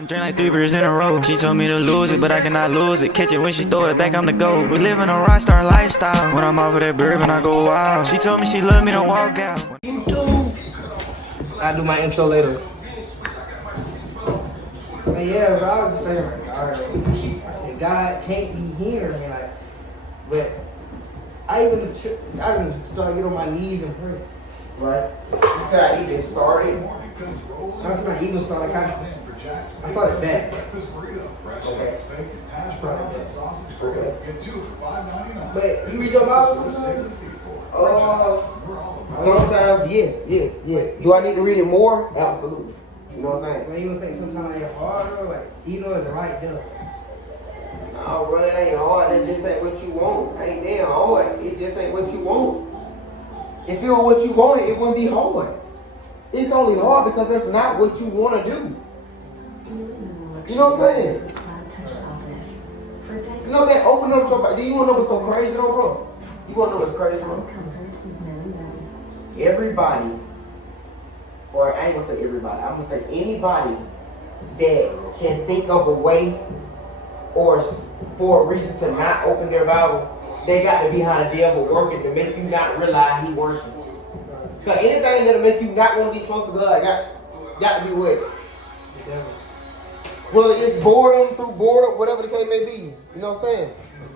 Done drink like 3 beers in a row. She told me to lose it, but I cannot lose it. Catch it when she throw it back, I'm the GOAT. We living a rock star lifestyle. When I'm off of that bourbon, I go wild. She told me she love me, don't walk out. You do. I'll do my intro later. But yeah, bro, I was just thinking, like, alright. I said, God can't be here. And like, but I even started to get on my knees and pray. Right? You said I even started. That's not even started. I started back. Okay. But you read your Bible sometimes? Sometimes, yes. Do I need to read it more? Absolutely. You know what I'm saying? Like, you think sometimes it's harder, like, you know it's right there. No, bro, it ain't hard. That just ain't what you want. It ain't damn hard. It just ain't what you want. If it were what you wanted, it wouldn't be hard. It's only hard because that's not what you want to do. You know what I'm saying? You know what I'm saying? Open up your. Do you want to know what's so crazy, though, bro? You want to know what's crazy, bro? Everybody, or I ain't gonna say everybody, I'm gonna say anybody that can think of a way or for a reason to not open their Bible, they got to be how the devil working to make you not realize he working. Because anything that'll make you not want to get close to God got to be what? Well, it's boredom through boredom, whatever the case may be. You know what I'm saying?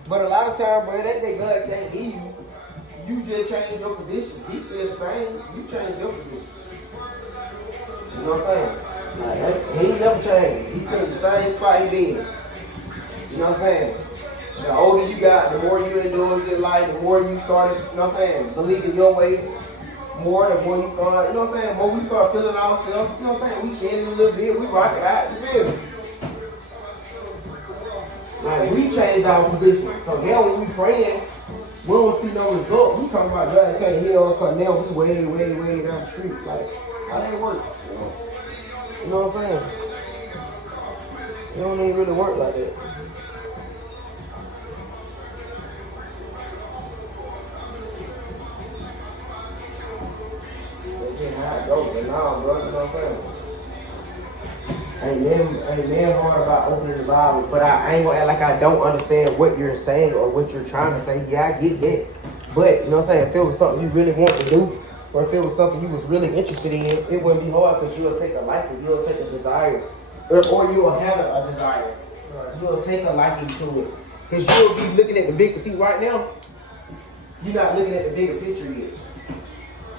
But a lot of times, bro, that day God can't give you. You just change your position. He's still the same. You change your position. You know what I'm saying? Like, he never changed. He's still the same spot he been. You know what I'm saying? The older you got, the more you endure your life, the more you started, you know what I'm saying, believing your way more, the more you start, you know what I'm saying, more we start feeling ourselves, you know what I'm saying, we standing a little bit, we rock it out, you feel me? Like, we changed our position. So now when we praying, we don't see no result. We talking about God can't heal because now we way down the street. Like, how that work? You know what I'm saying? It don't even really work like that. You know what I'm saying? Ain't damn hard about opening the Bible, but I ain't gonna act like I don't understand what you're saying or what you're trying to say. Yeah, I get that. But, you know what I'm saying, if it was something you really want to do, or if it was something you was really interested in, it wouldn't be hard because you'll take a liking, you'll take a desire, or you'll have a desire. You'll take a liking to it. Because you'll be looking at the big, see right now, you're not looking at the bigger picture yet.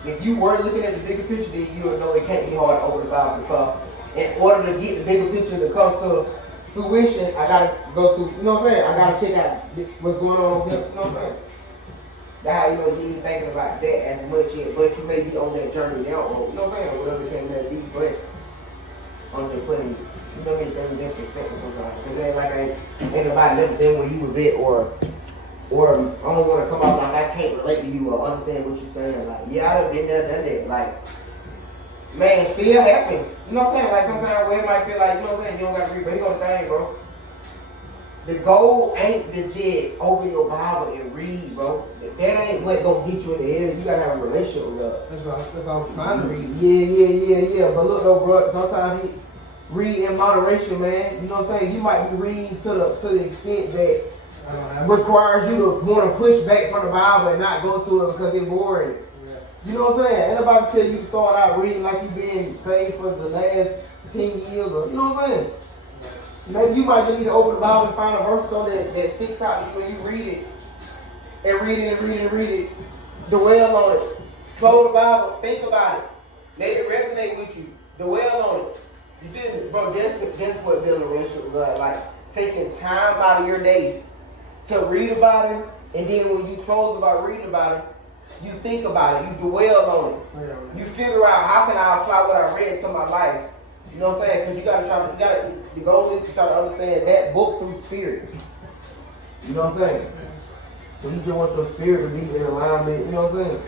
If you were looking at the bigger picture, then you would know it can't be hard to open the Bible because in order to get the bigger picture to come to fruition, I gotta go through, you know what I'm saying? I gotta check out what's going on over here, you know what I'm saying? That's how you know you ain't thinking about that as much yet, but you may be on that journey now, or, you know what I'm saying? Whatever it came that deep, but I'm just putting, you know, things in perspective sometimes. Because it ain't like ain't nobody never been where you was at, or I don't want to come out like I can't relate to you or understand what you're saying. Like, yeah, I done been there, done that. Like, man, it still happens. You know what I'm saying? Like, sometimes where it might feel like, you know what I'm saying, you don't got to read, but here goes the thing, bro. The goal ain't to just open your Bible and read, bro. That ain't what gonna get you in the heaven. You gotta have a relationship with God. That's what I'm trying to read. Yeah. But look though, bro, sometimes he read in moderation, man. You know what I'm saying? You might be reading to the extent that requires you to want to push back from the Bible and not go to it because it's boring. Yeah. You know what I'm saying? Ain't nobody tell you to start out reading like you've been saved for the last 10 years or, you know what I'm saying? Maybe you might just need to open the Bible and find a verse so that sticks out to you and you read it. And read it. Dwell on it. Close the Bible. Think about it. Let it resonate with you. Dwell on it. You feel me? Bro, that's what building a relationship with God. Like, taking time out of your day to read about it, and then when you close about reading about it, you think about it, you dwell on it. You figure out how can I apply what I read to my life. You know what I'm saying? Because the goal is to try to understand that book through spirit. You know what I'm saying? So you just want your spirit to be in alignment, you know what I'm saying?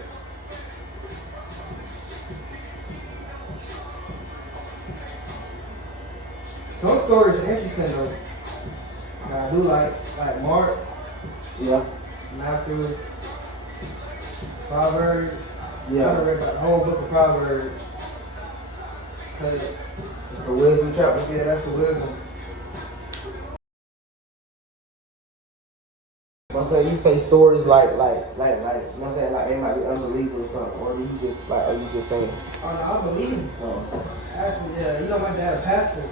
Some stories are interesting though. I do like Mark. Yeah. Matthew. Proverbs. Yeah. I read the whole book of Proverbs. It's the wisdom chapter. Yeah, that's the wisdom. I'm saying you say stories like, you know what I'm saying, like they might be unbelievable or something, or are you just saying? Oh, no, I believe. Oh. Actually, yeah, you know my dad's a pastor.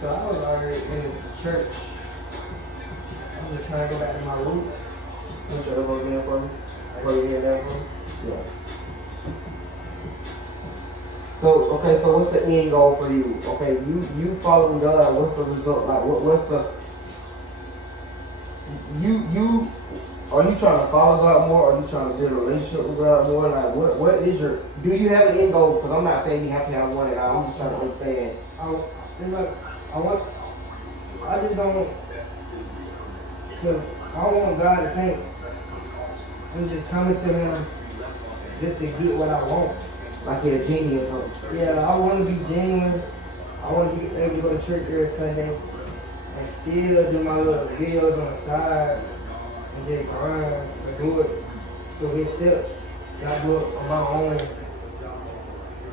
So I was already in church. I'm just trying to go back to my roots. Which other one again for me? Where you hear that from? Yeah. So, okay, so what's the end goal for you? Okay, you following God, what's the result? Like, what's the, are you trying to follow God more, or are you trying to build a relationship with God more? Like, what is your, do you have an end goal? Because I'm not saying you have to have one at all, I'm just trying to understand. I just don't want to, I don't want God to think I'm just coming to him just to get what I want. Like you're a genie or something. Yeah, I want to be genuine. I want to be able to go to church every Sunday and still do my little videos on the side and just grind and do it through his steps. Not do it on my own.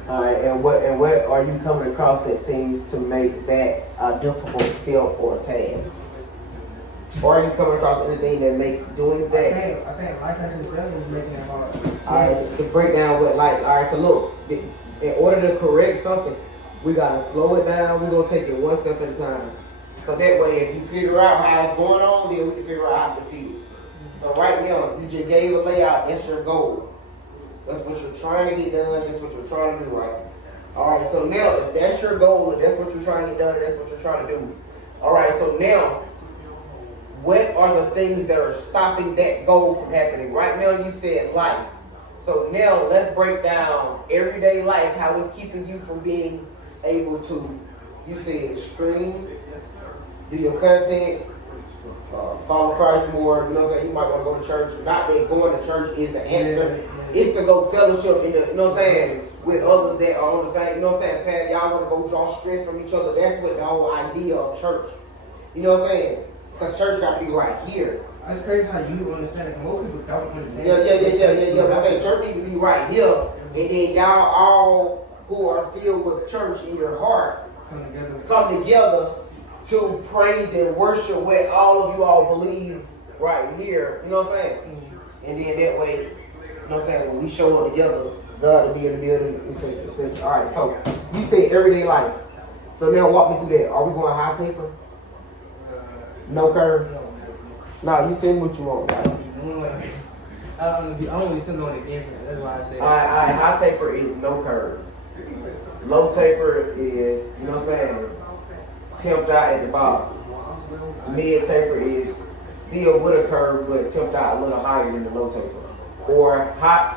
Alright, and what are you coming across that seems to make that a difficult step or task? Or are you coming across anything that makes doing that? I think life has itself is making it hard. Alright, to break down what alright, so look, in order to correct something, we gotta slow it down, we're gonna take it one step at a time. So that way, if you figure out how it's going on, then we can figure out how to defeat it. So right now, you just gave a layout, that's your goal. That's what you're trying to get done, that's what you're trying to do, right? Alright, so now, if that's your goal, and that's what you're trying to get done, and that's what you're trying to do. Alright, so now, what are the things that are stopping that goal from happening? Right now, you said life. So now, let's break down everyday life, how it's keeping you from being able to, you said, stream, do your content, follow Christ more, you know what I'm saying? You might want to go to church. Not that going to church is the answer. It's to go fellowship in the, you know what I'm saying, with others that are on the same, you know what I'm saying, path. Y'all want to go draw strength from each other. That's what the whole idea of church. You know what I'm saying? Because church got to be right here. That's crazy how you understand it. Most people don't understand Yeah. But I say church need to be right here. And then y'all all who are filled with church in your heart come together to praise and worship what all of you all believe right here. You know what I'm saying? Mm-hmm. And then that way, you know what I'm saying, when we show up together, God will be in the building, etc., etc. All right, so you say everyday life. So now walk me through that. Are we going high taper? No curve? No, you tell me what you want, guys. I don't really send on the game. That's why I say. Alright, high taper is no curve. Low taper is, you know what I'm saying, tipped out at the bottom. Mid taper is still with a curve, but tipped out a little higher than the low taper. Or high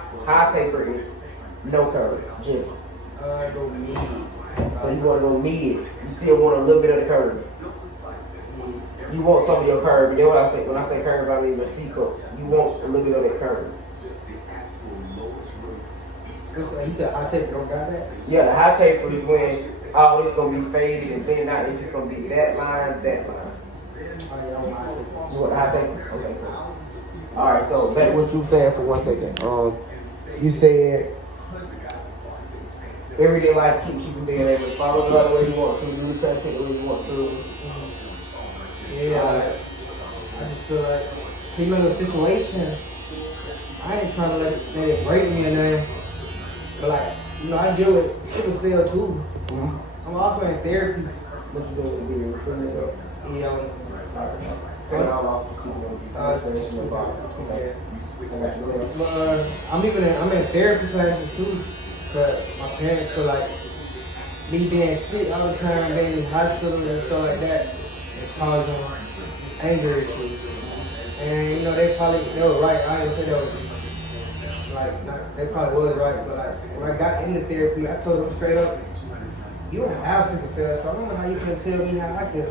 taper is no curve, just. Go mid. So you want to go mid. You still want a little bit of the curve. You want some of your curve. And then when I say curve, I mean your C cups. You want a little bit of that curve. You said high taper don't got that? Yeah, the high taper is when it's gonna be faded and then not. It's just gonna be that line, that line. You want the high taper? Okay, cool. All right, so back to what you saying for 1 second. You said everyday life keeps you from being able to follow God the way you want to, do the content the way you want to. Yeah, I just feel like even in a situation, I ain't trying to let it break me or nothing. But like, you know, I deal with sickle cell too. Mm-hmm. I'm also in therapy. What you doing to be recruited up? Yeah. I'm in therapy classes too. Cause my parents feel like me being sick all the time, being in hospitals and stuff like that, is causing anger issues. And you know, they were right. I didn't say they was they probably was right, but like when I got into therapy, I told them straight up, you don't have sickle cell, so I don't know how you can tell me how I can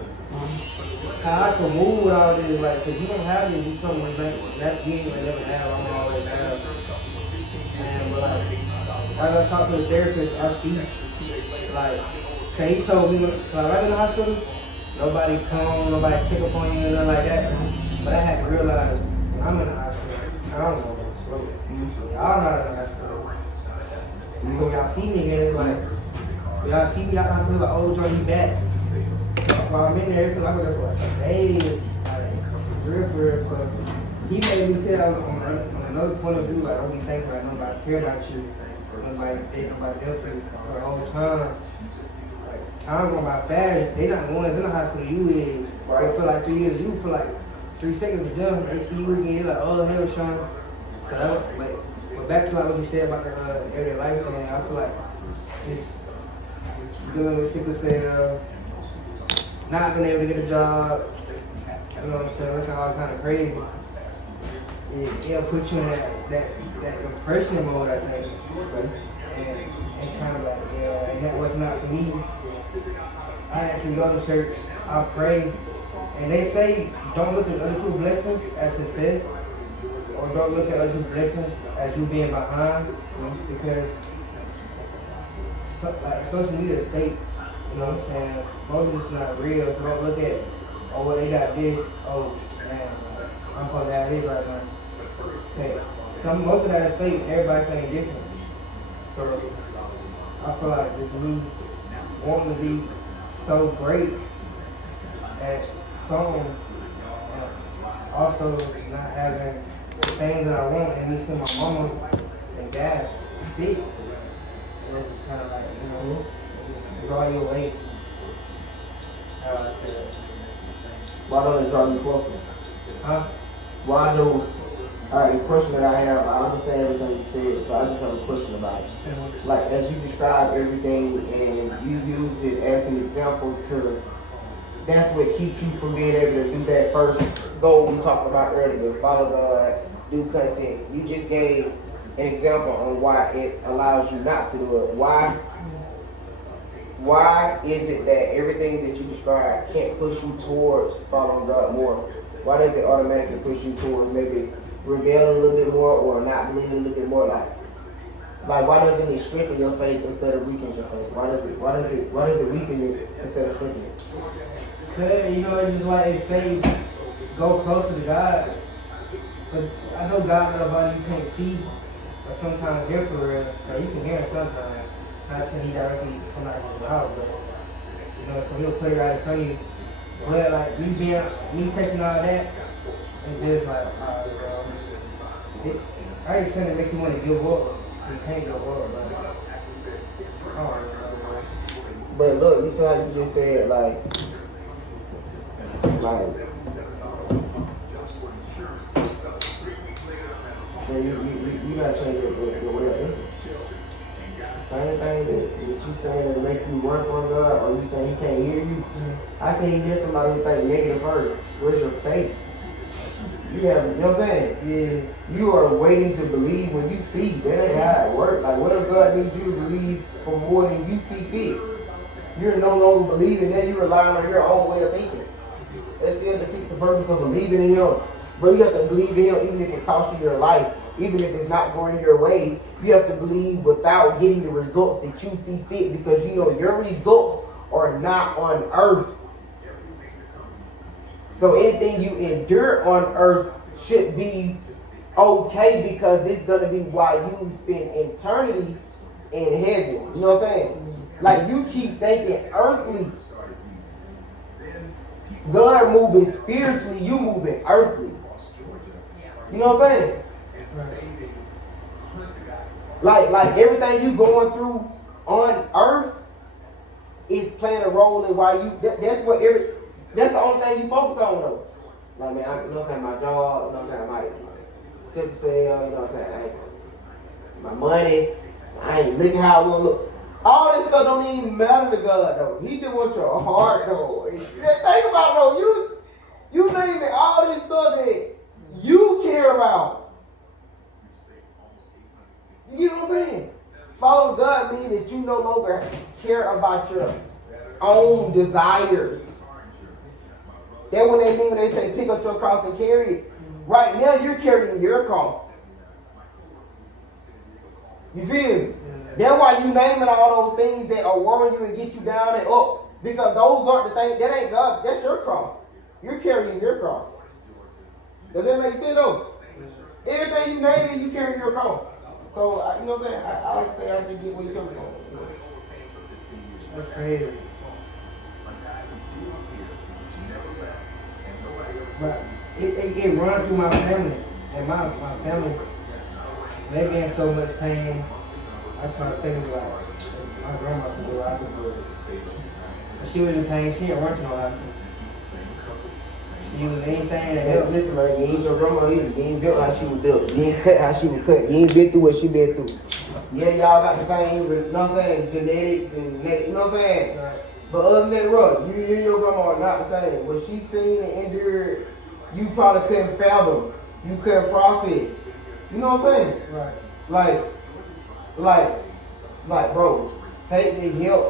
move with all this, like, cause you don't have to do something that you ain't never have, I'm always have. And but like, as I talk to the therapist, I see, like, cause he told me, like, right in the hospital, nobody come, nobody check up on you, nothing like that. But I had to realize, when I'm in the hospital, I don't know what's slow. Y'all not in the hospital. So y'all see me and it's like, Y'all see me out, I feel like, oh, John, you back. While I'm in there, I feel like I'm there for like some days. Like, for real. So, he made me say on another point of view, like, don't be thinking like nobody care about you. Nobody think nobody else for you the whole time. Like, time going by fast. They not the ones in the hospital you is. Right. They feel like 3 years. You for like 3 seconds with them. They see you again, they're like, oh, hell, Sean. So, but back to like what you said about the everyday life thing, I feel like just dealing with sickle cell, not being able to get a job, you know what I'm saying, looking all kind of crazy. It'll put you in that depression mode, I think. And kind of like, yeah, and that was not for me. I actually go to church, I pray, and they say don't look at other people's blessings as success, or don't look at other people's blessings as you being behind, because like social media is fake, you know what I'm saying? Most of it's not real, so don't look at, oh, well, they got this, oh, man, I'm supposed to have this right now. Okay. Most of that is fake, everybody playing different. So I feel like just me wanting to be so great at something, and also not having the things that I want, and me seeing my mama and dad sick. It's just kind of like, you know, just draw you away. How I said. Why don't it draw you closer? Huh? Why do? Alright, the question that I have, I understand everything you said, so I just have a question about it. Like, as you describe everything and you use it as an example to, that's what keeps you from being able to do that first goal we talked about earlier, follow God, do content. You just gave an example on why it allows you not to do it. Why is it that everything that you describe can't push you towards following God more? Why does it automatically push you towards maybe rebel a little bit more or not believe a little bit more? Like why doesn't it strengthen your faith instead of weaken your faith? Why does it weaken it instead of strengthening it? Cause, you know, it's just like they say, go closer to God. But I know God knows about you can't see, but sometimes hear for real. Like, you can hear him sometimes. Not saying he directly somebody in the house, but you know, so he'll put it right in front of you. But like me taking all that, it's just like, I ain't saying to make you want to give up. You can't give up, but I don't know. But look, you see how you just said so you gotta change your way of thinking. Same thing that you saying that make you run from God, or you saying he can't hear you. I think he hears somebody who think negative first. Where's your faith? You have, you know what I'm saying? Yeah. You are waiting to believe when you see. That ain't how it works. Like, what if God needs you to believe for more than you see fit? You're no longer believing, then you rely on your own way of thinking. That still defeats the purpose of believing in him. But you have to believe in him even if it costs you your life. Even if it's not going your way, you have to believe without getting the results that you see fit, because you know your results are not on earth. So anything you endure on earth should be okay, because it's going to be while you spend eternity in heaven. You know what I'm saying? Like, you keep thinking earthly. God moving spiritually, you moving earthly. You know what I'm saying? Like everything you going through on earth is playing a role in why you. That's the only thing you focus on though. Like, man, you know what I'm saying, my job, you know what I'm saying, my sickle cell, you know what I'm saying, my money, I ain't looking how I want to look. All this stuff don't even matter to God though. He just wants your heart though. Think about it though. You naming all this stuff that you care about. You get what I'm saying? Follow God means that you no longer care about your own desires. That's what they mean when they say pick up your cross and carry it. Right now you're carrying your cross. You feel me? That's why you naming all those things that are worrying you and get you down and up. Because those aren't the things, that ain't God, that's your cross. You're carrying your cross. Does that make sense though? Everything you name it, you carry your cross. So, you know what I'm saying? I like to say I just get where you're coming from. That's crazy. But it runs through my family. And my family, they be in so much pain. I try to think about it. My grandma could do it, I could do it. But she was in pain, she didn't run to no hospital. She used anything to help. Listen, man, you ain't your grandma either. You ain't built how she was built. You ain't cut how she was cut. You ain't been through what she been through. Yeah, y'all got the same, you know what I'm saying, genetics and you know what I'm saying? Right. But other than that, bro, you and your grandma are not the same. What she seen and endured, you probably couldn't fathom. You couldn't process. You know what I'm saying? Right. Like, bro, take the help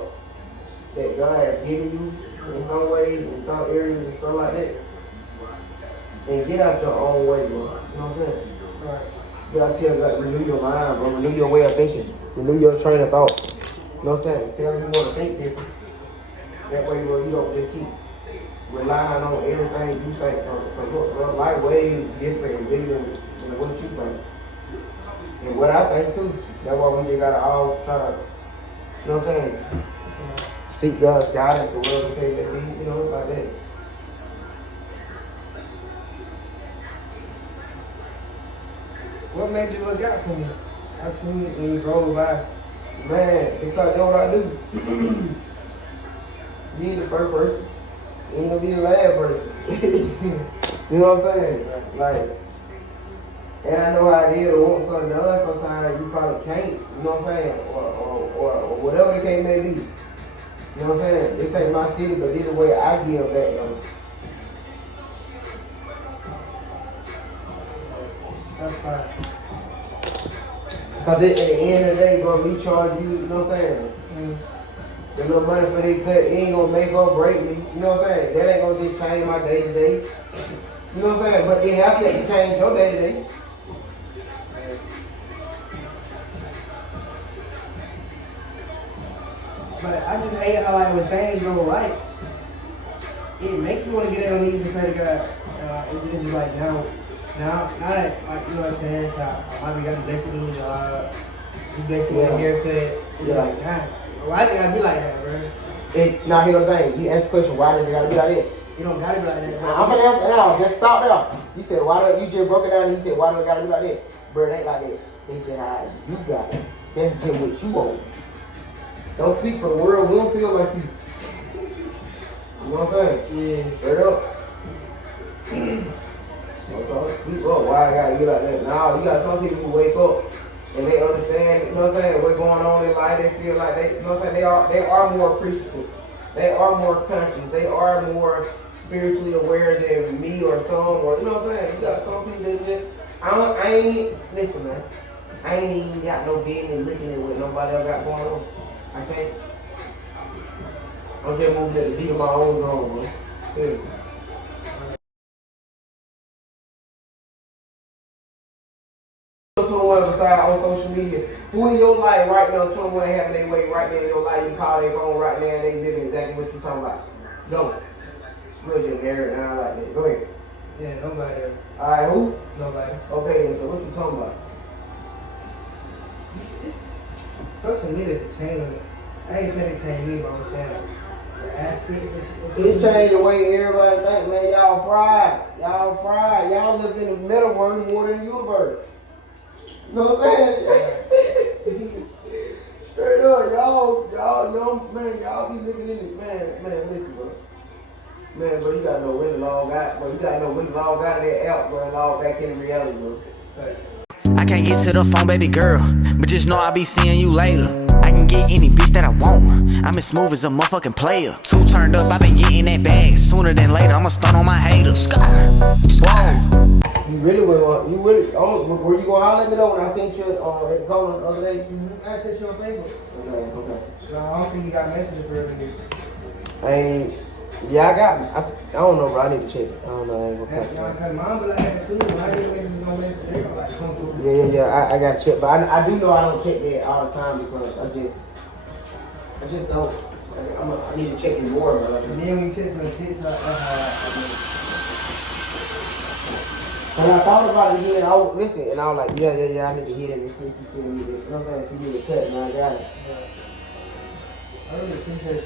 that God has given you in some ways, in some areas and stuff like that, and get out your own way, bro. You know what I'm saying? Right. You gotta tell God, renew your mind, bro. Renew your way of thinking. Renew your train of thought. You know what I'm saying? Tell him you want to think different. That way, bro, you don't just keep relying on everything you think. Bro, life way different and bigger than what you think. And what I think too. That's why we just gotta all try to, you know what I'm saying? Seek God's guidance or whatever the case may be, you know, like that. What made you look out for me? I seen it when you drove by. Man, because that's what I do. You ain't the first person. You ain't gonna be the last person. You know what I'm saying? Like, and I know how it is to want something done. Sometimes you probably can't, you know what I'm saying? Or whatever the case may be. You know what I'm saying? This ain't my city, but this is the way I give back, though. That's fine. Because at the end of the day, bro, we charge you, you know what I'm saying? The little money for this cut, it ain't gonna make or break me. You know what I'm saying? That ain't gonna just change my day to day. You know what I'm saying? But they have to change your day to day. But I just hate how like when things go right, it makes you want to get on your knees and pray to God. It's just like now that like you know what I'm saying, I got blessed with a new job, you blessed with a haircut. It's like, God, why they gotta be like that, bro? Now here's the thing. You ask the question, why does it gotta be like that? You don't gotta be like that, bro. I'm gonna answer it now. Just stop there. You said, why do you just broke it down and you said, why do it gotta be like that? Bro, it ain't like that. It's just how you got it. That's just what you want. Don't speak for the world. We don't feel like you. You know what I'm saying? Yeah. Straight up. Speak up. Why I gotta be like that? Now you got some people who wake up and they understand, you know what I'm saying, what's going on in life. They feel like they, you know what I'm saying, they are more appreciative. They are more conscious. They are more spiritually aware than me or some, or you know what I'm saying? You got some people that just, I ain't, listen man, I ain't even got no business looking at what nobody else got going on. I can't. I'm just moving at the beat of my own drum, bro. Yeah. 21 beside on social media. Who in your life right now, 21 having their way right now in your life, you call their phone right now and they living exactly what you talking about. Go. Real just married now like that. Go ahead. Yeah, nobody. Alright, who? Nobody. Okay then, so what you talking about? Social media can change. I ain't saying it changed me, but I'm saying the aspects and shit. It changed the way everybody think, man. Y'all fried. Y'all fried. Y'all live in the metaverse more than the universe. You know what I'm saying? Straight up, y'all, man, y'all be living in it. Man, listen, bro. Man, bro, you gotta know when to log out, bro. You gotta know when to log out of that app, bro, and log back into reality, bro. I can't get to the phone, baby girl, but just know I'll be seeing you later. I can get any bitch that I want. I'm as smooth as a motherfucking player. Too turned up, I been getting that bag. Sooner than later, I'ma stun on my haters. Whoa. You really were were you gonna holler at me though when I sent you at the corner the other day? I sent you on Facebook. Okay. No, I don't think you got messages for everything. I ain't. Yeah, I got. I don't know, bro. I need to check it. I don't know. I ain't gonna Cause mom be like that too. When I get messages on Facebook, they gonna like come through. Yeah. I gotta check, but I do know I don't check that all the time because I just don't. I need to check it more, bro. And then when you check my TikTok, that's how I mean. When I thought about it again, I was listen, and I was like, yeah, I need to hit him and see if he still need it. You know what I'm saying? If he need a cut, man, I got it. I really appreciate you.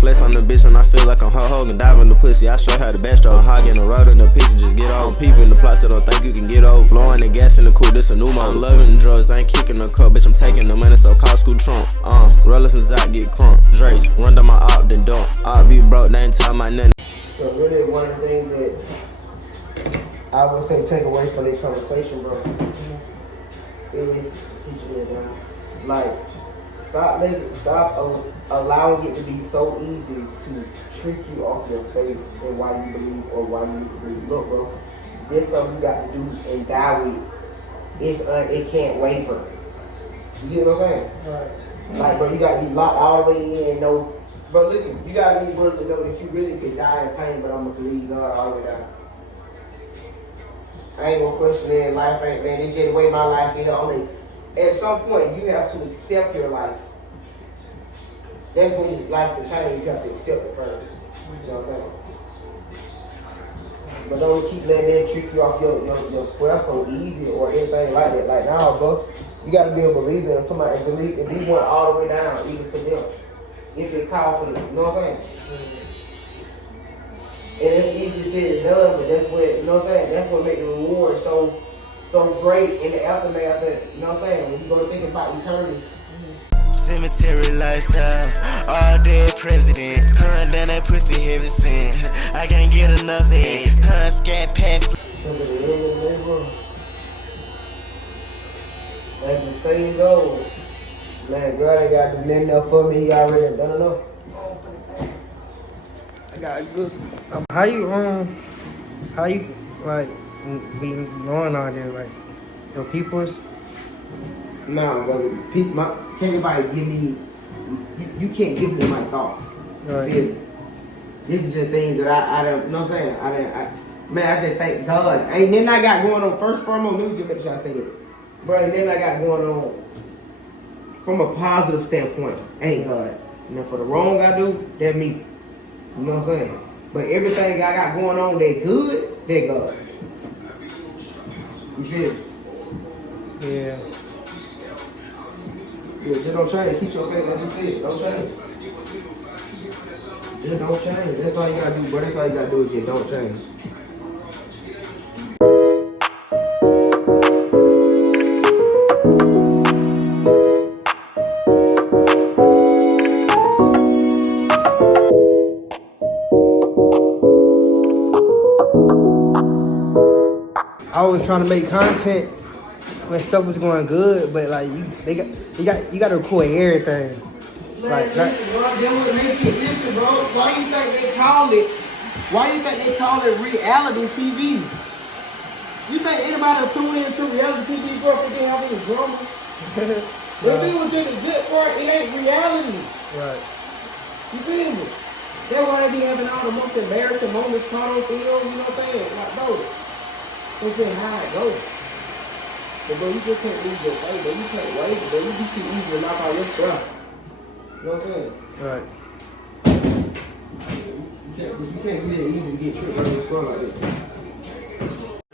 Flex on the bitch when I feel like I'm Hulk Hogan. Dive in the pussy, I show her the best stroke. Hogging the road in the picture, just get on. People in the plot, so don't think you can get over. Blowing the gas in the coupe, this a new mode. I'm loving the drugs, I ain't kicking the cup. Bitch, I'm taking the money, so call school Trump. Relatives out, get crunk. Drakes, run down my op, then dump. Op be broke, they ain't tell my nothing. So really, one of the things that I would say take away from this conversation, bro, is keep your head down. Like, stop allowing it to be so easy to trick you off your faith and why you believe or why you believe. Look, bro, this something you got to do and die with. It can't waver. You get what I'm saying? Right. Like, bro, you got to be locked all the way in. No, bro, listen, you got to be willing to know that you really could die in pain, but I'm going to believe God all the way down. I ain't gonna question it. Life ain't, man, they just the way my life is. At some point, you have to accept your life. That's when life can change. You have to accept it first. You know what I'm saying? But don't keep letting them trick you off your square so easy or anything like that. Like, nah, bro, you gotta be a believer in somebody and believe if he went all the way down, even to them. If it called for them, you know what I'm saying? And it's easy to say it's done, but that's what, you know what I'm saying? That's what makes the reward so great in the aftermath of, you know what I'm saying? When you go to think about eternity. Cemetery lifestyle, all dead president. Hun done that pussy heavy sin. I can't get enough of it. Hun scat pat. Because at the end of the day, bro, as the saying goes, man, God ain't got to do nothing else for me. He already done enough. I got good. How you like be knowing all this, like your people's? Nah, brother, can't nobody give me, you can't give me my thoughts. Right. You feel me? This is just things that I don't, you know what I'm saying? Man, I just thank God. Ain't nothing I got going on, first foremost, let me just make sure I say it. Bro, ain't nothing I got going on from a positive standpoint, ain't God. Now for the wrong I do, that me. You know what I'm saying? But everything I got going on that good, that God. You feel me? Yeah. Yeah, just don't change. Keep your faith, like you said. Don't change. Just don't change. That's all you gotta do, bro. That's all you gotta do is just don't change. I was trying to make content when stuff was going good, but like you got to record everything. Like, listen, bro, listen, bro. Why you think they call it reality TV? You think anybody will tune into reality TV, bro, if they have any drama? If it was just a good part, it ain't reality. Right. You feel me? That's why they be having all the most embarrassing moments caught on film, you know what I'm saying? Like, bro, it's just how it goes. But bro, you just can't lose your faith, bro. You can't wait, bro. You be too easy to knock out your stuff. You know what I'm saying? Right. You can't get it easy to get tripped on your squad like this.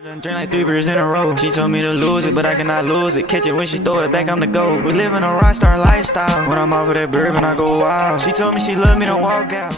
Done drink like 3 beers in a row. She told me to lose it, but I cannot lose it. Catch it when she throw it back, I'm the GOAT. We living a rockstar lifestyle. When I'm off of that bourbon, I go wild. She told me she loved me, don't walk out.